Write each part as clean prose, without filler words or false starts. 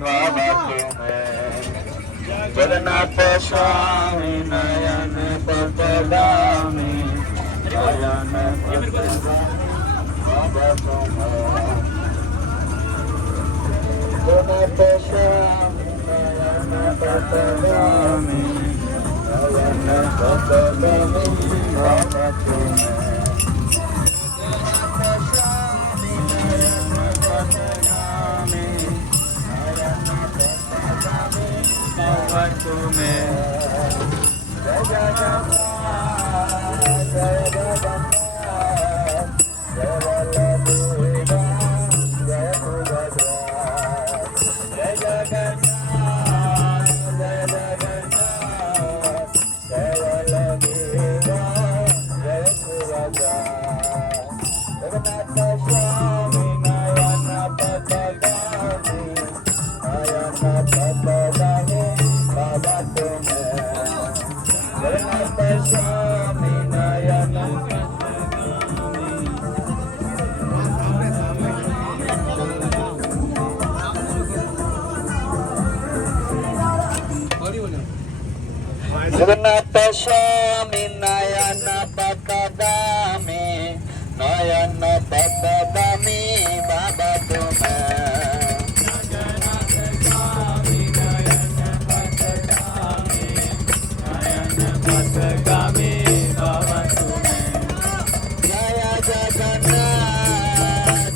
बाबा तुम्हें जगन्नाथ स्वामी नयन पतगामी नयन बाबा तुम्हें जगन्नाथ स्वामी नयन पतगामी नयन पतगामी बाबा तुम्हें तुम्हें जय जगन्नाथ जय जगन्नाथ जय बलदेवा जय सुभद्रा जय जगन्नाथ जय जगन्नाथ जय बलदेवा जय सुभद्रा जगन्नाथ स्वामी नयन पतगामी नयन पतगामी बाबा तुम्हें जगन्नाथ स्वामी नयन जगन्नाथ स्वामी नयन पतगामी नयन पतगामी बाबा तुम्हें पतगामी बाबा तुम्हें जय जगन्नाथ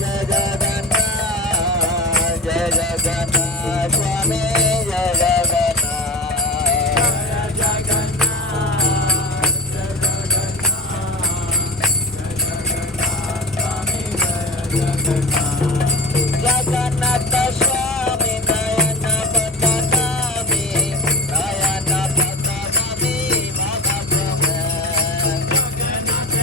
जय जगन्नाथ जय जगन्नाथ स्वामी जय जगन्नाथ जगन्नाथ स्वामी नयन पतगामी नयन पतगामी बाबा जगन्नाथ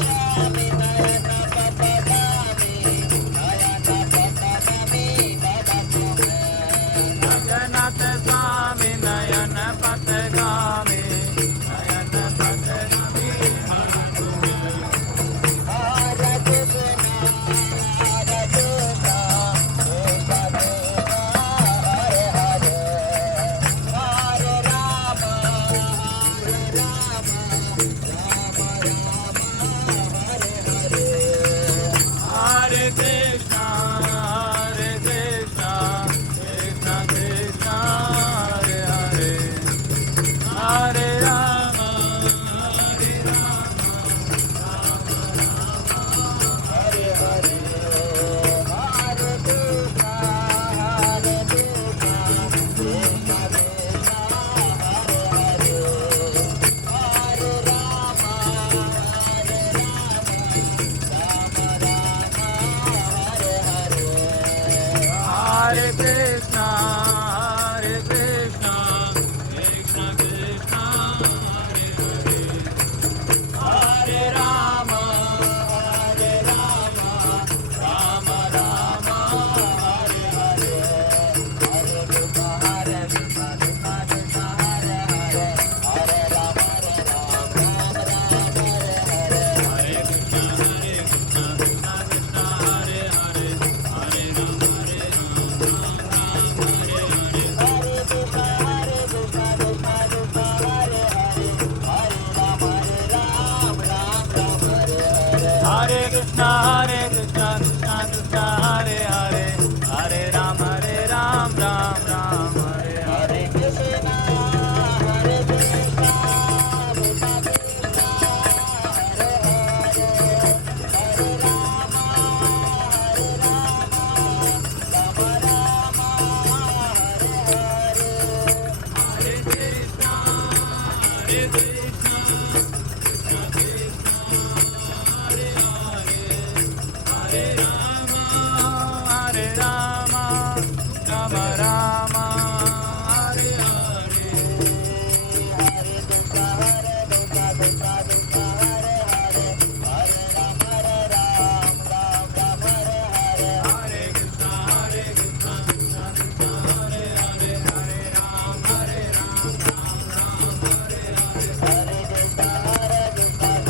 स्वामी नयन पतगामी नयन पतगामी बाबा जगन्नाथ स्वामी नयन पतगामी नयन पतगामी हरे कृष्ण हरे कृष्ण कृष्ण कृष्ण हरे हरे हरे राम राम राम हरे हरे हरे कृष्ण कृष्ण कृष्ण हरे हरे हरे राम हरे हरे हरे कृष्ण कृष्ण कृष्ण हरे हरे हरे राम हरे हरे हरे कृष्ण कृष्ण कृष्ण हरे राम राम राम हरे हरे हरे कृष्ण कृष्ण कृष्ण हरे हरे हरे राम राम हरे हरे हरे कृष्ण कृष्ण कृष्ण हरे हरे हरे राम हरे कृष्ण हरे कृष्ण कृष्ण कृष्ण हरे हरे हरे राम राम राम हरे हरे कृष्ण हरे कृष्ण कृष्ण कृष्ण हरे हरे हरे राम राम राम हरे हरे हरे कृष्ण हरे कृष्ण हरे राम राम राम हरे हरे हरे कृष्ण हरे Krishna Krishna Krishna Hare Hare Hare Ram Ram Ram Hare Hare Hare Krishna Krishna Krishna Hare Hare Hare Ram Ram Ram Hare Hare Hare Krishna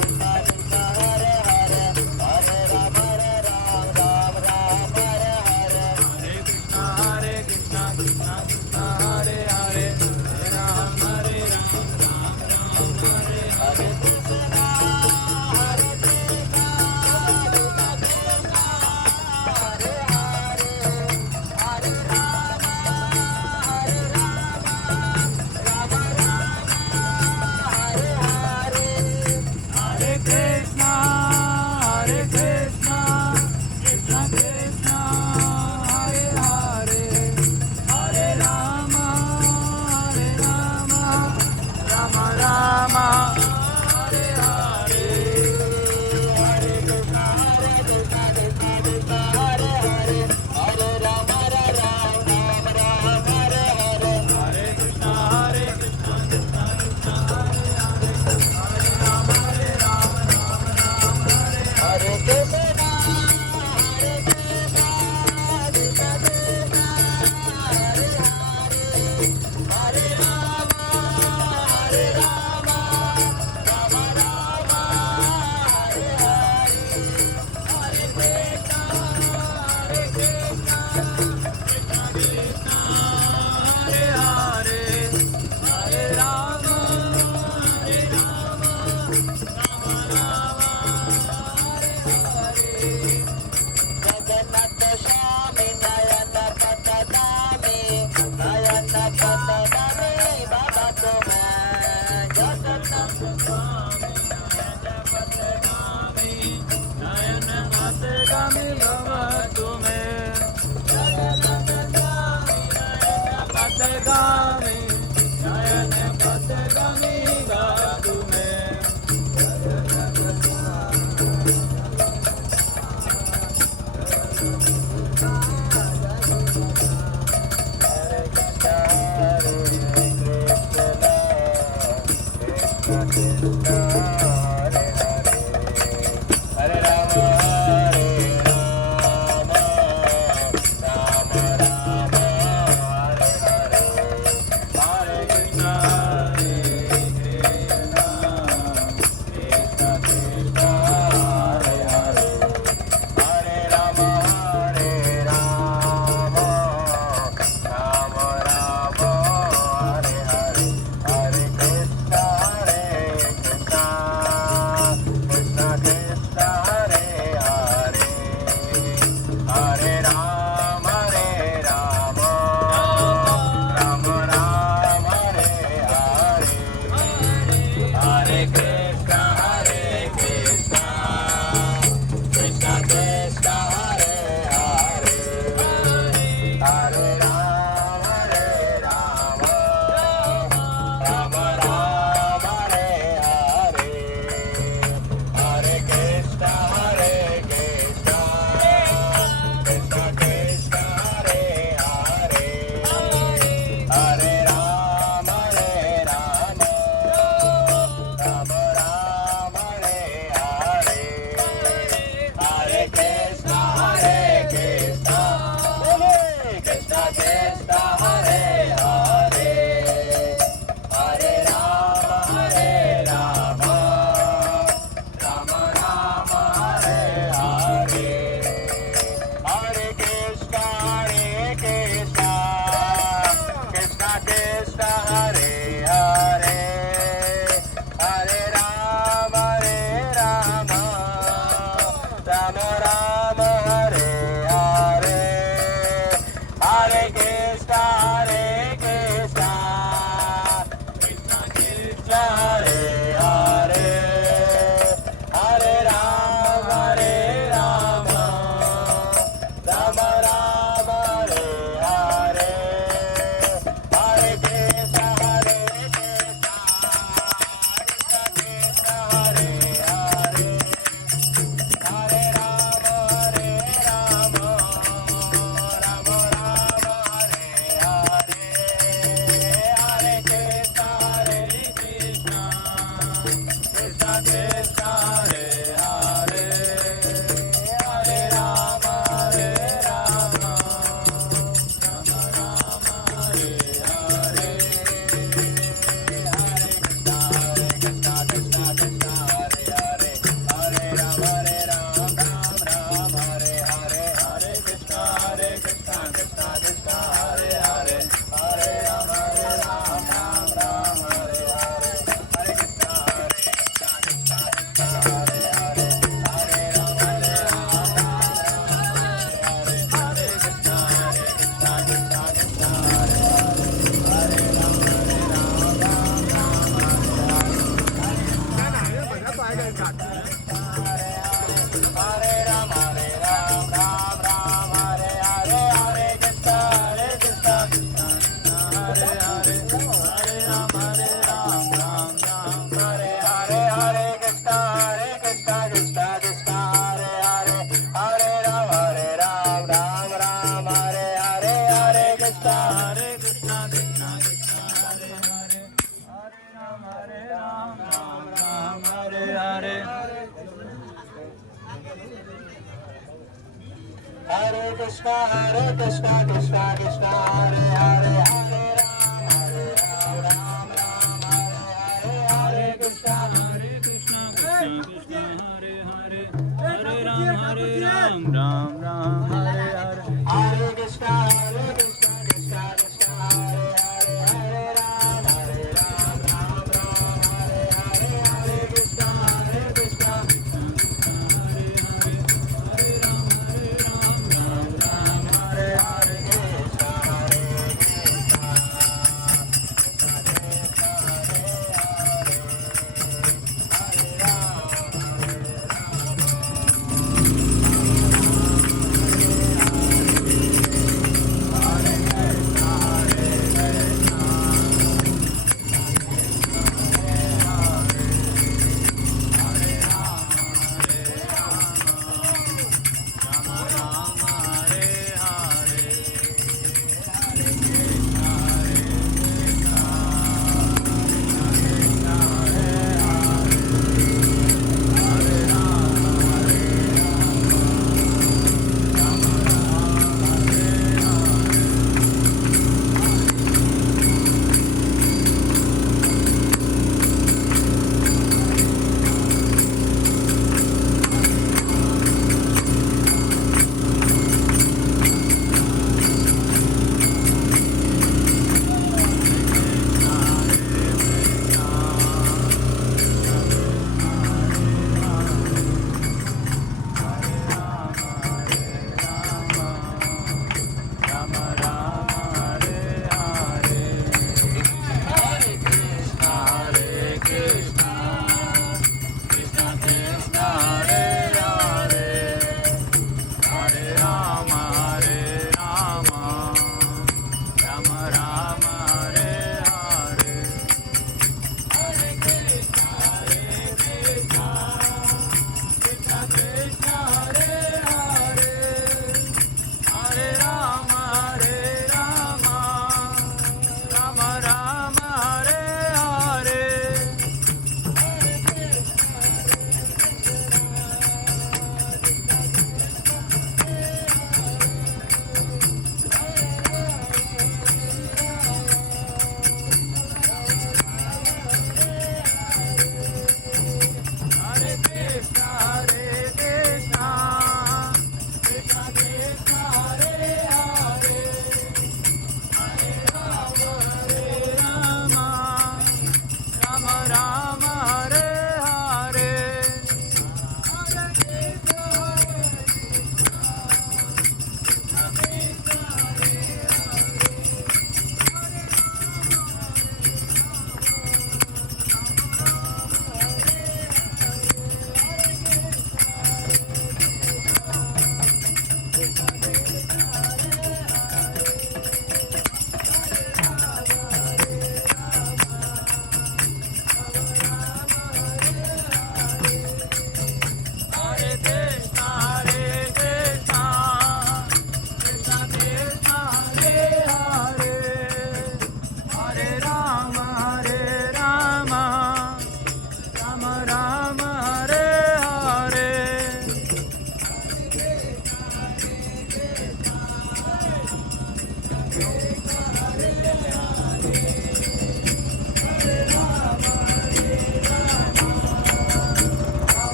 Krishna, Krishna Krishna, Hare Hare,